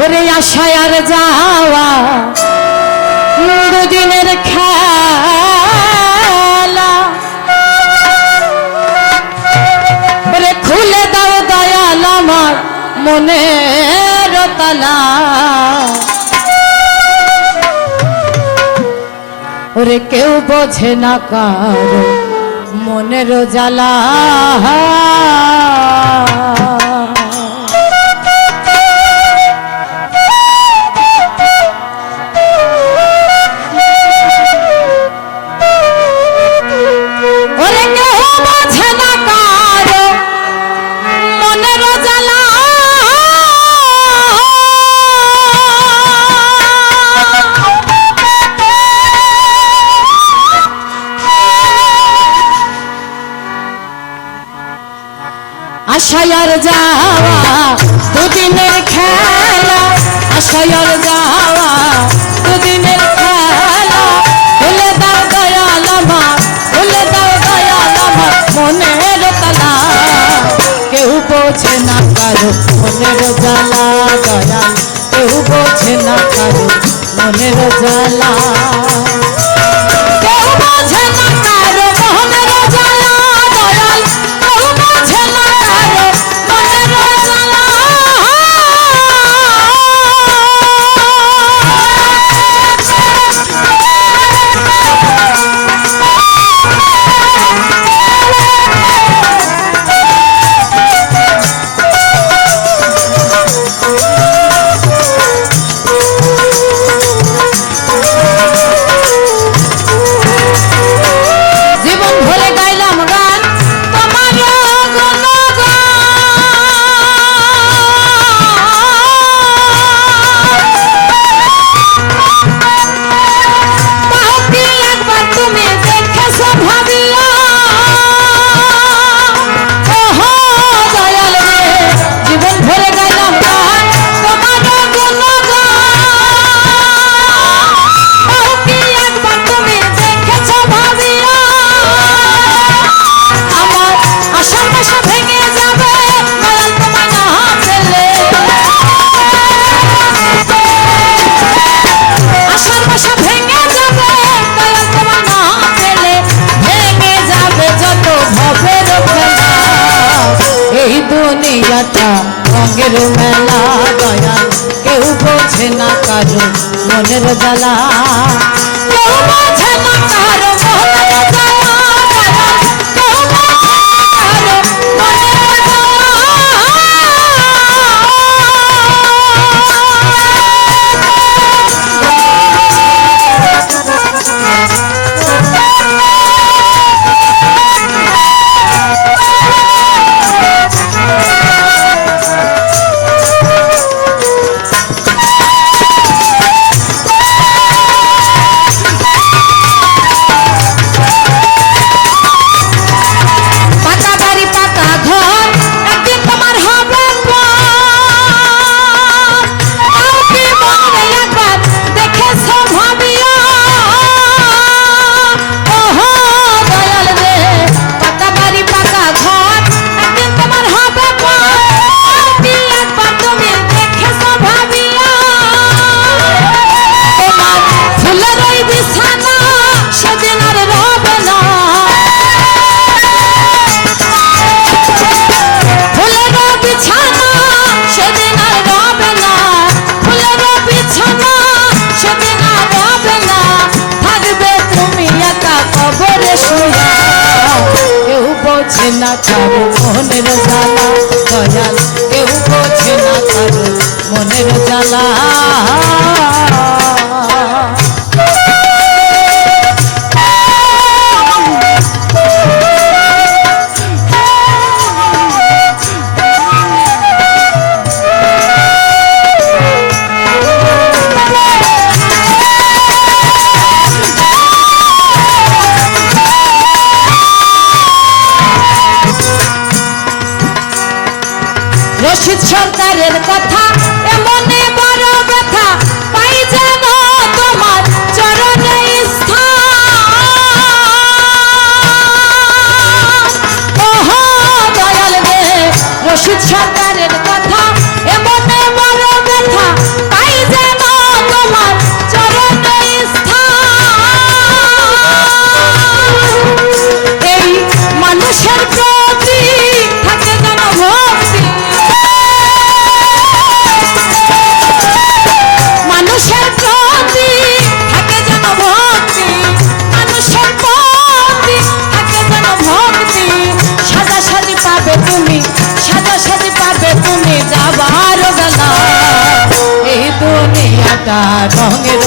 ওরে আশায় আর যাওয়া দুদিনের খেলা, ওরে খুলে দাও দয়াল আমার মনের তালা, ওরে কেউ বোঝে না কারো মনের জ্বালা। আশায় আর যাওয়া দুদিনের খেলা, আশায় আর যাওয়া দুদিনের খেলা, খুলে দাও দয়াল আমার, খুলে দাও দয়াল আমার মনের তালা, কেউ বোঝে না কারো মনের জ্বালা, দয়াল কেউ বোঝে না কারো মনের জ্বালা। রঙের মেলা, দয়াল কেউ বোঝে না কারো মনের জ্বালা, কেউ বোঝে না কারো মনের জ্বালা, কেউ বোঝে না কারো মনের না কারো মনের জ্বালা, দয়াল কেউ বোঝে না কারো মনের জ্বালা। রশিদ সরকারের কথা এমনে বড় ব্যথা, পাই যেন তোমার চরণে স্থান। ওহো দয়াল রে, রশিদ সরকারের কথা এমনে বড় ব্যথা, সাদা রঙের